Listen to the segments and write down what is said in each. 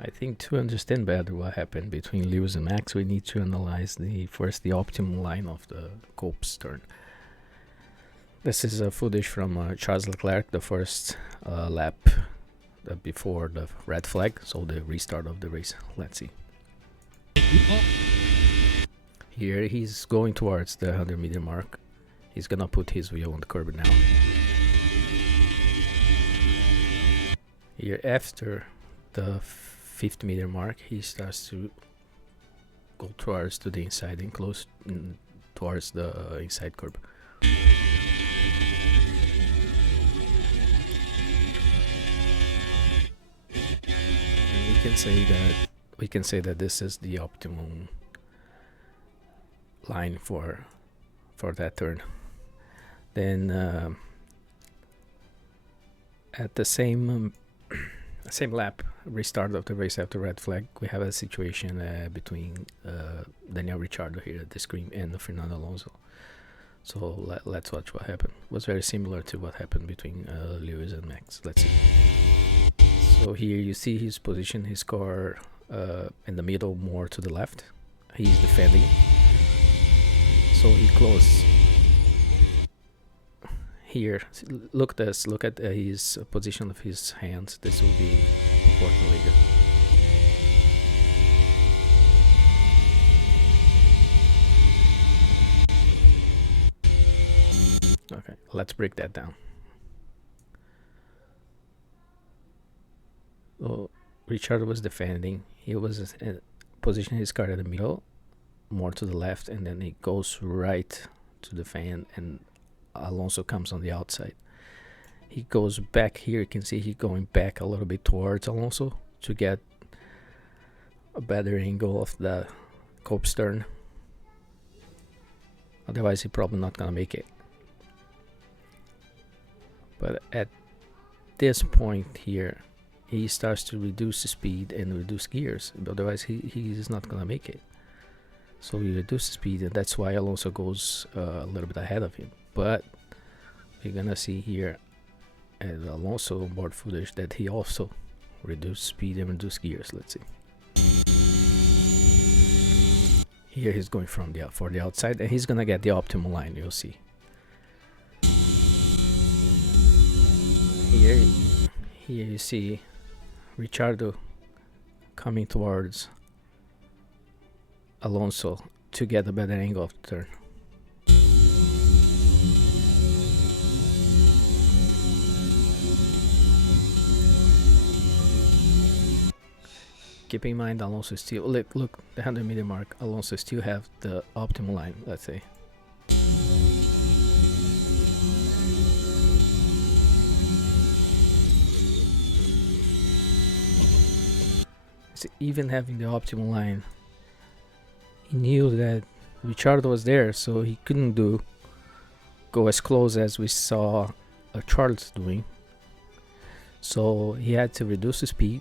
I think to understand better what happened between Lewis and Max, we need to analyze first the optimum line of the Cope's turn. This is a footage from Charles Leclerc, the first lap before the red flag, so the restart of the race. Let's see. Here he's going towards the 100-meter mark. He's gonna put his wheel on the curb now. Here after the 50-meter mark, he starts to go towards to the inside and close towards the inside curb. And we can say that this is the optimum line for that turn. Then at the same lap, restart of the race after red flag, we have a situation between Daniel Ricciardo here at the screen and Fernando Alonso. So let's watch what happened. It was very similar to what happened between Lewis and Max. Let's see. So here you see his position, his car in the middle, more to the left. He's defending. So he closed. Here, look at his position of his hands. This will be important later. Okay, let's break that down. So Richard was defending. He was positioning his car in the middle, more to the left, and then he goes right to defend, and Alonso comes on the outside. He goes back here. You can see he going back a little bit towards Alonso to get a better angle of the Cope's turn. Otherwise, he's probably not gonna make it. But at this point here, he starts to reduce the speed and reduce gears. Otherwise, he is not gonna make it. So he reduces speed, and that's why Alonso goes a little bit ahead of him. But you're gonna see here at Alonso onboard footage that he also reduced speed and reduced gears. Let's see. Here he's going for the outside, and he's gonna get the optimal line. You'll see. Here you see Ricciardo coming towards Alonso to get a better angle of the turn. Keep in mind, Alonso still look the 100-meter mark. Alonso still have the optimal line. Let's say. So even having the optimal line, he knew that Ricciardo was there, so he couldn't go as close as we saw Charles doing. So he had to reduce the speed,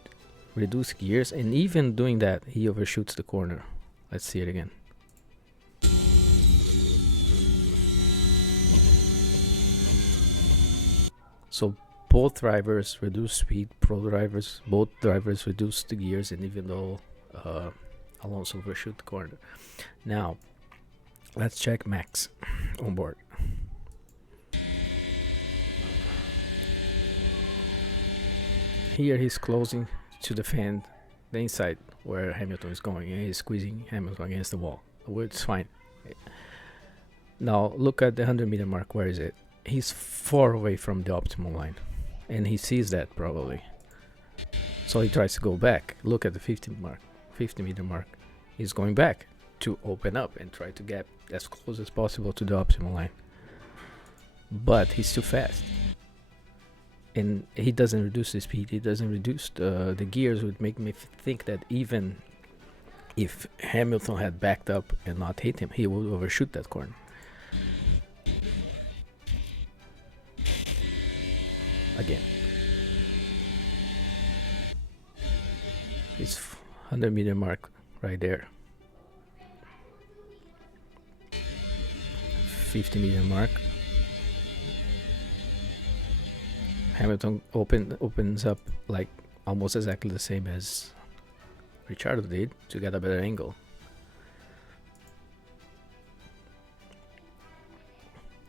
reduce gears, and even doing that, he overshoots the corner. Let's see it again. So both drivers reduce speed, both drivers reduce the gears, and even though Alonso overshoot the corner. Now, let's check Max on board. Here he's closing to defend the inside where Hamilton is going, and he's squeezing Hamilton against the wall. It's fine. Now look at the 100-meter mark. Where is it? He's far away from the optimal line, and he sees that probably. So he tries to go back. Look at the 50-meter mark. He's going back to open up and try to get as close as possible to the optimal line. But he's too fast. And he doesn't reduce the speed, he doesn't reduce the gears, would make me think that even if Hamilton had backed up and not hit him, he would overshoot that corner. Again. It's 100-meter mark right there. 50-meter mark. Hamilton opens up like almost exactly the same as Ricciardo did to get a better angle.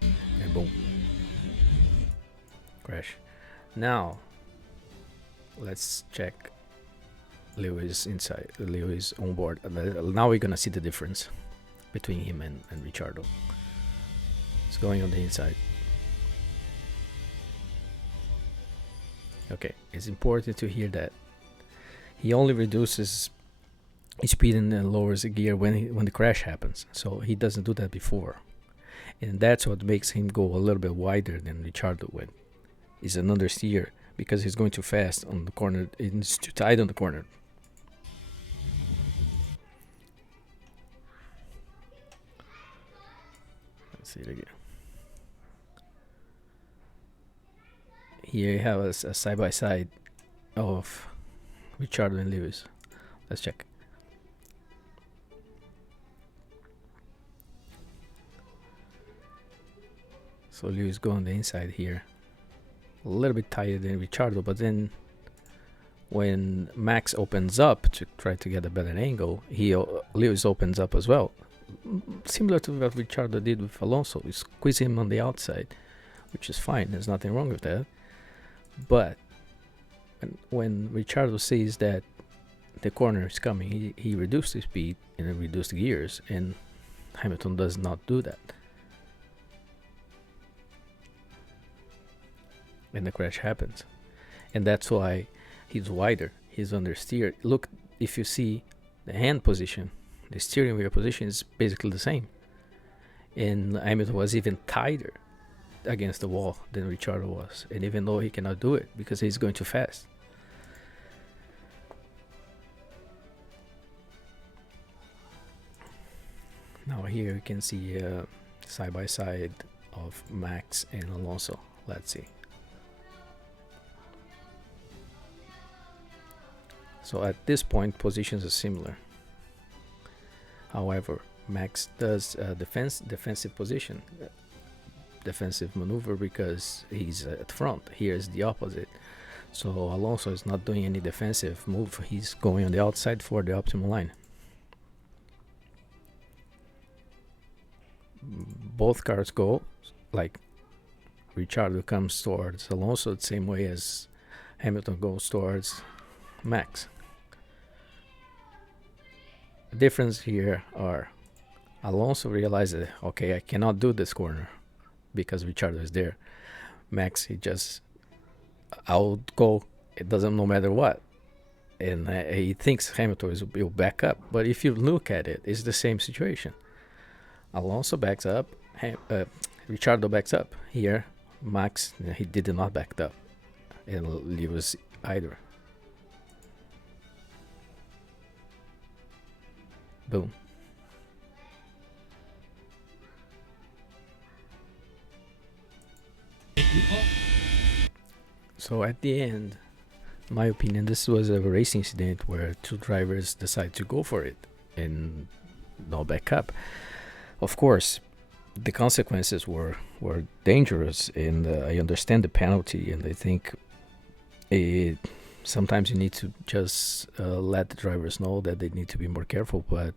And boom. Crash. Now, let's check Lewis inside. Lewis on board. Now we're gonna see the difference between him and Ricciardo. It's going on the inside. Okay, it's important to hear that he only reduces speed and lowers the gear when the crash happens. So he doesn't do that before, and that's what makes him go a little bit wider than Ricciardo went. Is an understeer because he's going too fast on the corner. It's too tight on the corner. Let's see it again. Here you have a side by side of Ricciardo and Lewis. Let's check. So Lewis go on the inside here, a little bit tighter than Ricciardo, but then when Max opens up to try to get a better angle, Lewis opens up as well, similar to what Ricciardo did with Alonso. He squeezed him on the outside, which is fine. There's nothing wrong with that. But when Ricciardo sees that the corner is coming, he reduced the speed and reduced gears, and Hamilton does not do that. And the crash happens. And that's why he's wider, he's understeer. Look, if you see the hand position, the steering wheel position is basically the same. And Hamilton was even tighter against the wall than Ricciardo was, and even though he cannot do it because he's going too fast. Now here you can see side by side of Max and Alonso. Let's see. So at this point positions are similar. However, Max does defensive position, defensive maneuver, because he's at front. Here is the opposite. So Alonso is not doing any defensive move. He's going on the outside for the optimal line. Both cars go, like Ricciardo comes towards Alonso the same way as Hamilton goes towards Max. The difference here are Alonso realizes, okay, I cannot do this corner because Ricciardo is there. Max, I'll go, it doesn't no matter what. And he thinks Hamilton will back up. But if you look at it, it's the same situation. Alonso backs up, Ricciardo backs up. Here, Max, he did not back up. And Lewis either. Boom. So at the end, in my opinion, this was a racing incident where two drivers decide to go for it and not back up. Of course, the consequences were dangerous, and I understand the penalty, and I think sometimes you need to just let the drivers know that they need to be more careful. But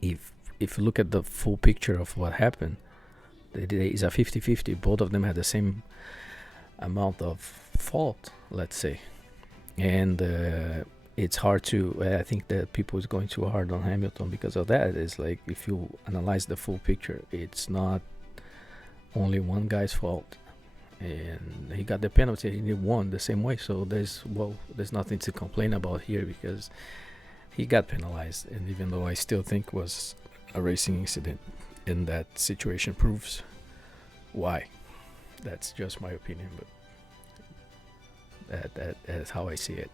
if you look at the full picture of what happened, it is a 50-50. Both of them had the same amount of fault, let's say, and it's hard to. I think that people is going too hard on Hamilton because of that. It's like if you analyze the full picture, it's not only one guy's fault, and he got the penalty. He won the same way, so there's nothing to complain about here because he got penalized. And even though I still think was a racing incident, and that situation proves why. That's just my opinion, but that's how I see it.